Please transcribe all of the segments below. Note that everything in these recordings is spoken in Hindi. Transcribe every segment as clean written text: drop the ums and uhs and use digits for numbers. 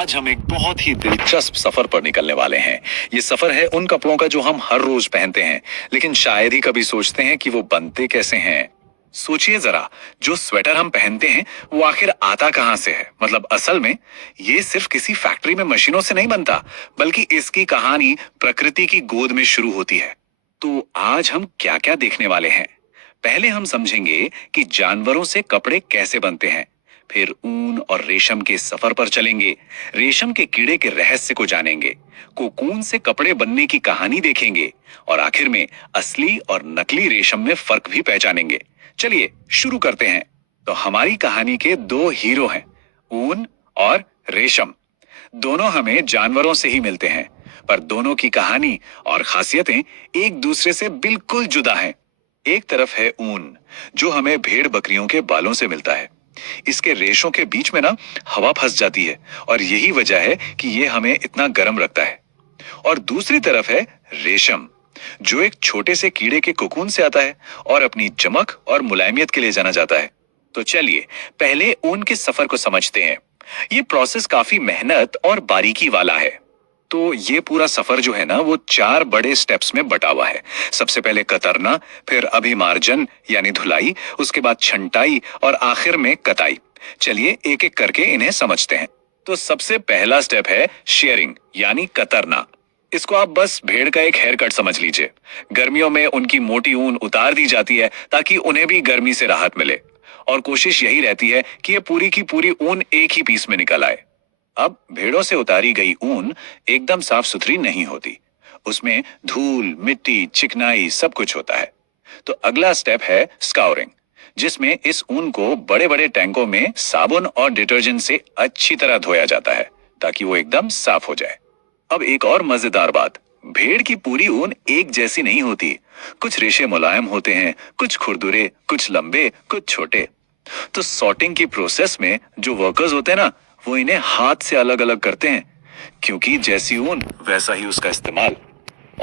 आज हम एक बहुत ही दिलचस्प सफर पर निकलने वाले हैं। ये सफर है उन कपड़ों का जो हम हर रोज पहनते हैं, लेकिन शायद ही कभी सोचते हैं कि वो बनते कैसे हैं। सोचिए जरा, जो स्वेटर हम पहनते हैं वो आखिर आता कहाँ से है। मतलब असल में ये सिर्फ किसी फैक्ट्री में मशीनों से नहीं बनता, बल्कि इसकी कहानी प्रकृति की गोद में शुरू होती है। तो आज हम क्या क्या देखने वाले हैं। पहले हम समझेंगे कि जानवरों से कपड़े कैसे बनते हैं। फिर ऊन और रेशम के सफर पर चलेंगे। रेशम के कीड़े के रहस्य को जानेंगे। कोकून से कपड़े बनने की कहानी देखेंगे। और आखिर में असली और नकली रेशम में फर्क भी पहचानेंगे। चलिए शुरू करते हैं। तो हमारी कहानी के दो हीरो हैं, ऊन और रेशम। दोनों हमें जानवरों से ही मिलते हैं, पर दोनों की कहानी और खासियतें एक दूसरे से बिल्कुल जुदा हैं। एक तरफ है ऊन, जो हमें भेड़ बकरियों के बालों से मिलता है। इसके रेशों के बीच में ना हवा फंस जाती है, और यही वजह है कि ये हमें इतना गर्म रखता है। और दूसरी तरफ है रेशम, जो एक छोटे से कीड़े के कोकून से आता है और अपनी चमक और मुलायमियत के लिए जाना जाता है। तो चलिए पहले ऊन के सफर को समझते हैं। ये प्रोसेस काफी मेहनत और बारीकी वाला है। तो ये पूरा सफर जो है ना, वो चार बड़े स्टेप्स में बटा हुआ है। सबसे पहले कतरना, फिर अभिमार्जन यानी धुलाई, उसके बाद छंटाई और आखिर में कताई। चलिए एक एक करके इन्हें समझते हैं। तो सबसे पहला स्टेप है शेयरिंग यानी कतरना। इसको आप बस भेड़ का एक हेयर कट समझ लीजिए। गर्मियों में उनकी मोटी ऊन उतार दी जाती है ताकि उन्हें भी गर्मी से राहत मिले। और कोशिश यही रहती है कि ये पूरी की पूरी ऊन एक ही पीस में निकल आए। अब भेड़ों से उतारी गई ऊन एकदम साफ सुथरी नहीं होती। उसमें धूल, मिट्टी, चिकनाई सब कुछ होता है। तो अगला स्टेप है स्काउरिंग, जिसमें इस ऊन को बड़े बड़े टैंकों में साबुन और डिटर्जेंट से अच्छी तरह धोया जाता है ताकि वो एकदम साफ हो जाए। अब एक और मजेदार बात, भेड़ की पूरी ऊन एक जैसी नहीं होती। कुछ रेशे मुलायम होते हैं, कुछ खुरदुरे, कुछ लंबे, कुछ छोटे। तो सॉर्टिंग की प्रोसेस में जो वर्कर्स होते हैं ना, वो इन्हें हाथ से अलग अलग करते हैं, क्योंकि जैसी ऊन वैसा ही उसका इस्तेमाल।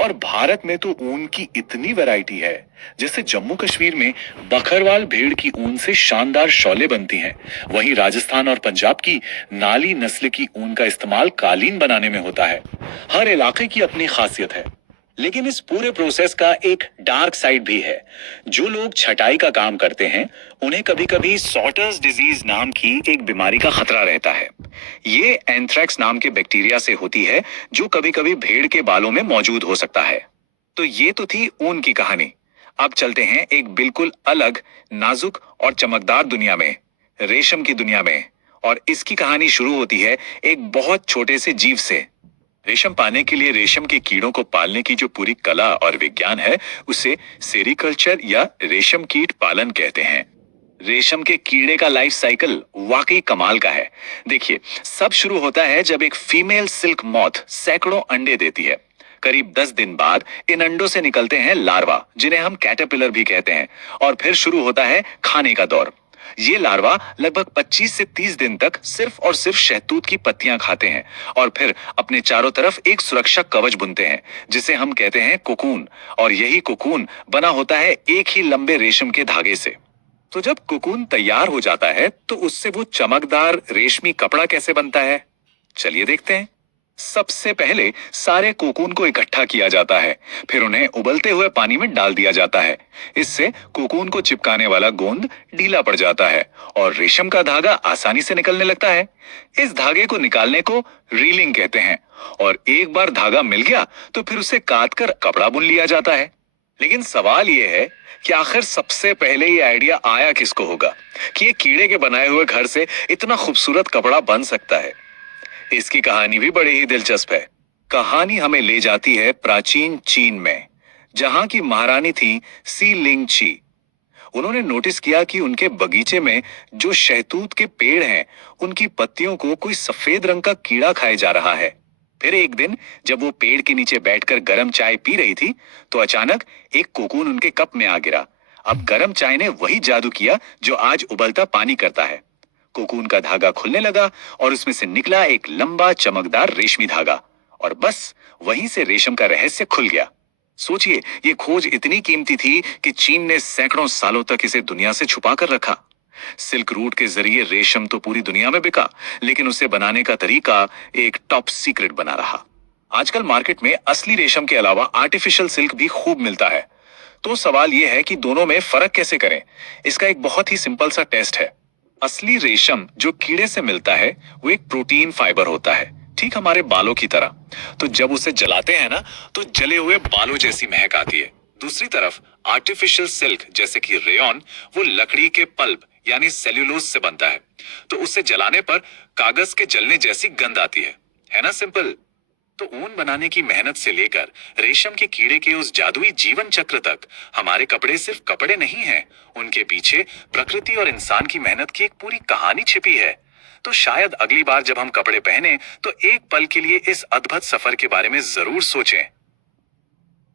और भारत में तो ऊन की इतनी वैरायटी है। जैसे जम्मू कश्मीर में बकरवाल भेड़ की ऊन से शानदार शॉलें बनती हैं। वहीं राजस्थान और पंजाब की नाली नस्ल की ऊन का इस्तेमाल कालीन बनाने में होता है। हर इलाके की अपनी खासियत है। लेकिन इस पूरे प्रोसेस का एक डार्क साइड भी है। जो लोग छटाई का काम करते हैं, उन्हें कभी कभी सॉर्टर्स डिजीज नाम की एक बीमारी का खतरा रहता है। ये एंथ्रेक्स नाम के बैक्टीरिया से होती है, जो कभी कभी भेड़ के बालों में मौजूद हो सकता है। तो ये तो थी ऊन की कहानी। अब चलते हैं एक बिल्कुल अलग, नाजुक और चमकदार दुनिया में, रेशम की दुनिया में। और इसकी कहानी शुरू होती है एक बहुत छोटे से जीव से। रेशम पाने के लिए रेशम के कीड़ों को पालने की जो पूरी कला और विज्ञान है, उसे सेरिकल्चर या रेशम कीट पालन कहते हैं। रेशम के कीड़े का लाइफ साइकिल वाकई कमाल का है। देखिए, सब शुरू होता है जब एक फीमेल सिल्क मॉथ सैकड़ों अंडे देती है। करीब 10 दिन बाद इन अंडों से निकलते हैं लार्वा, जिन्हें हम कैटरपिलर भी कहते हैं। और फिर शुरू होता है खाने का दौर। ये लार्वा लगभग 25 से 30 दिन तक सिर्फ और सिर्फ शहतूत की पत्तियां खाते हैं। और फिर अपने चारों तरफ एक सुरक्षा कवच बुनते हैं, जिसे हम कहते हैं कोकून। और यही कोकून बना होता है एक ही लंबे रेशम के धागे से। तो जब कोकून तैयार हो जाता है, तो उससे वो चमकदार रेशमी कपड़ा कैसे बनता है, चलिए देखते हैं। सबसे पहले सारे कोकून को इकट्ठा किया जाता है। फिर उन्हें उबलते हुए पानी में डाल दिया जाता है। इससे कोकून को चिपकाने वाला गोंद ढीला पड़ जाता है और रेशम का धागा आसानी से निकलने लगता है। इस धागे को निकालने को रीलिंग कहते हैं। और एक बार धागा मिल गया तो फिर उसे काट कर कपड़ा बुन लिया जाता है। लेकिन सवाल यह है कि आखिर सबसे पहले ये आइडिया आया किसको होगा कि ये कीड़े के बनाए हुए घर से इतना खूबसूरत कपड़ा बन सकता है। इसकी कहानी भी बड़ी ही दिलचस्प है। कहानी हमें ले जाती है प्राचीन चीन में, जहां की महारानी थी सी लिंग ची। उन्होंने नोटिस किया कि उनके बगीचे में जो शहतूत के पेड़ हैं, उनकी पत्तियों को कोई सफेद रंग का कीड़ा खाए जा रहा है। फिर एक दिन जब वो पेड़ के नीचे बैठकर गर्म चाय पी रही थी, तो अचानक एक कोकून उनके कप में आ गिरा। अब गर्म चाय ने वही जादू किया जो आज उबलता पानी करता है। कोकून का धागा खुलने लगा और उसमें से निकला एक लंबा चमकदार रेशमी धागा। और बस वहीं से रेशम का रहस्य खुल गया। सोचिए, ये खोज इतनी कीमती थी कि चीन ने सैकड़ों सालों तक इसे दुनिया से छुपा कर रखा। सिल्क रूट के जरिए रेशम तो पूरी दुनिया में बिका, लेकिन उसे बनाने का तरीका एक टॉप सीक्रेट बना रहा। आजकल मार्केट में असली रेशम के अलावा आर्टिफिशियल सिल्क भी खूब मिलता है। तो सवाल यह है कि दोनों में फर्क कैसे करें। इसका एक बहुत ही सिंपल सा टेस्ट है। असली रेशम जो कीड़े से मिलता है वो एक प्रोटीन फाइबर होता है, ठीक हमारे बालों की तरह। तो जब उसे जलाते हैं ना, तो जले हुए बालों जैसी महक आती है। दूसरी तरफ आर्टिफिशियल सिल्क जैसे कि रेयॉन, वो लकड़ी के पल्प यानी सेल्यूलोज से बनता है। तो उसे जलाने पर कागज के जलने जैसी गंध आती है ना सिंपल। तो ऊन बनाने की मेहनत से लेकर रेशम के कीड़े के उस जादुई जीवन चक्र तक हमारे कपड़े सिर्फ कपड़े नहीं हैं, उनके पीछे प्रकृति और इंसान की मेहनत की एक पूरी कहानी छिपी है। तो शायद अगली बार जब हम कपड़े पहने तो एक पल के लिए इस अद्भुत सफर के बारे में जरूर सोचें।